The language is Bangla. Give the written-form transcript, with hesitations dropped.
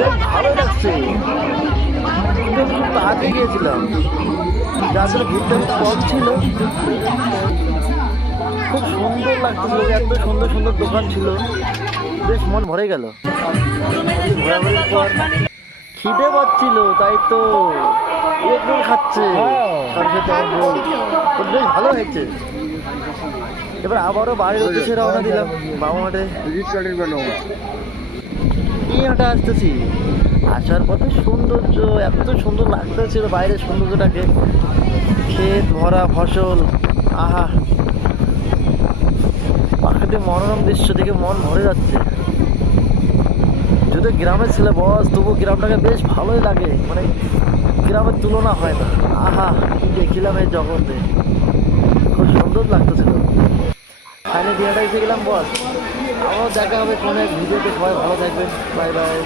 বেশ ভালো লাগছে, কিন্তু আমি খুব তাড়াতাড়ি গিয়েছিলাম, যার জন্য ভিড়টা একটু কম ছিল। খুব সুন্দর লাগছিল, এত সুন্দর সুন্দর দোকান ছিল, বেশ মন ভরে গেল। ঘোরাঘুরির পর খিদে পাচ্ছিল, তাই তো এগ রোল খাচ্ছে তার সাথে আমার বউ। ওটা বেশ ভালো হয়েছে। এবার আবারও বাড়ির উদ্দেশ্যে রওনা দিলাম, বাবা মাঠে নিয়ে হাঁটা আসতেছি। আসার পথে সৌন্দর্য এত সুন্দর লাগতেছিল, বাইরের সৌন্দর্যটাকে, ক্ষেত ভরা ফসল, আহা, প্রাকৃতিক মনোরম দৃশ্য দেখে মন ভরে যাচ্ছে। যদি গ্রামের ছেলে বস, তবু গ্রামটাকে বেশ ভালোই লাগে, মানে গ্রামের তুলনা হয় না। আহা, কি দেখিলাম এই জগতে, খুব সুন্দর লাগতেছিল। ফাইনালি দিনটা এসে গেলাম বস। আবারও দেখা হবে কোনো এক ভিডিওতে, সবাই ভালো থাকবেন, বাই বাই।